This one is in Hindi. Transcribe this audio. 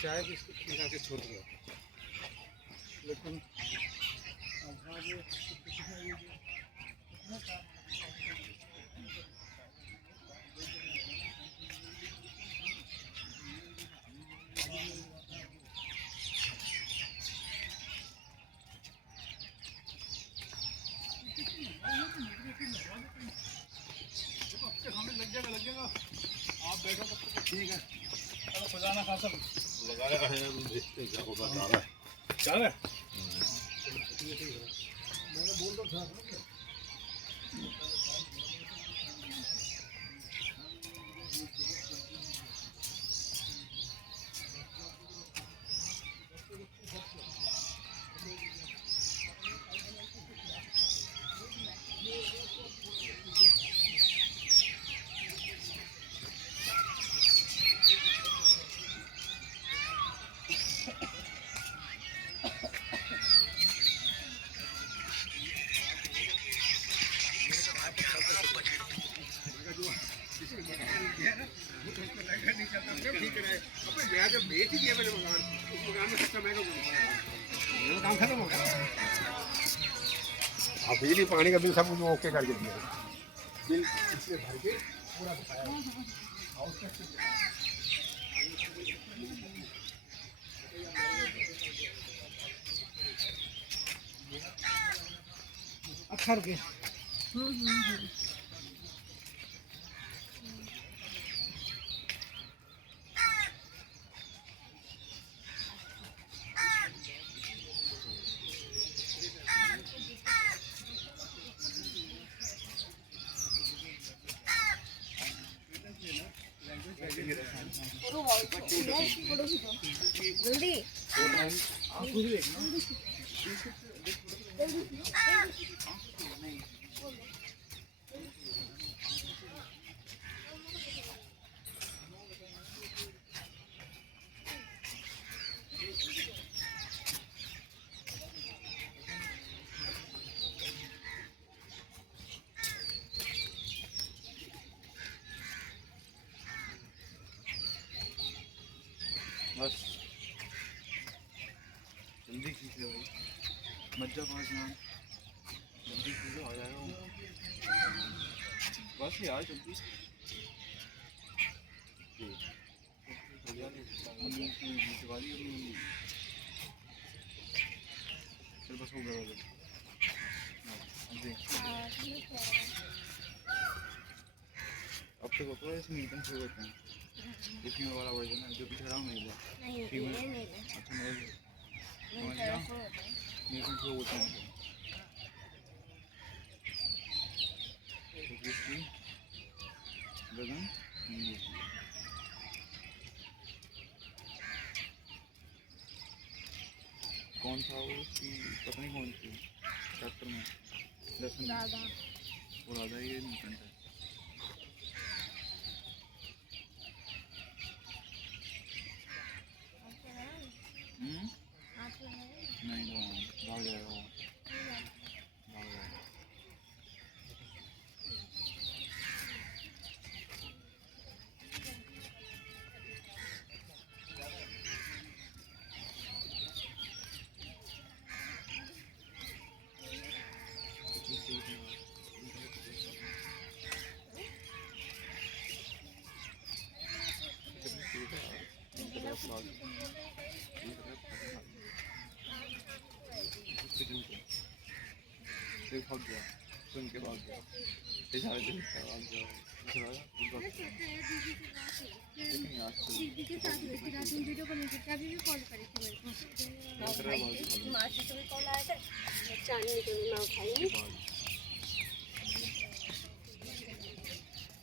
चाय बिस्कुट खिला के छोड़ दिया, लेकिन लग जाएगा आप बैठो तब तक ठीक है। चलो खजाना खा सब लगाया है, देखते क्या होगा। क्या है मैंने बोल दो था बेच ही दिया मैंने मकान, उस मकान में कितना महंगा वो काम खत्म हो गया। अब बिजली पानी का बिल सब कुछ ओके करके दिया, बिल इससे भर के पूरा दिखाया। अखर के जल्दी बस जल्दी खींच लो भाई, मज्जा पास में जल्दी खींचो, आ जाएगा वो। बस यार जल्दी चल बस हो गया। अब तक होता है इसमें एकदम से होते हैं, इसमें वाला वर्जन है जो पीछे रहा नहीं हुआ। अच्छा नहीं कौन से होते हैं गगन कौन था वो कि पता नहीं कौन सी चैप्टर में लेसन दादा और राधा ये नहीं है। नहीं भाग जाएगा वो, भाग जाएगा। भाग गया, सुन के भाग गया, इशारे से भाग गया, लेकिन यार दीदी के साथ लेके रात में वीडियो कॉल करके अभी भी कॉल करी थी मेरे को। मासी से भी कॉल आया था, चांदनी को मैं उठाई नहीं।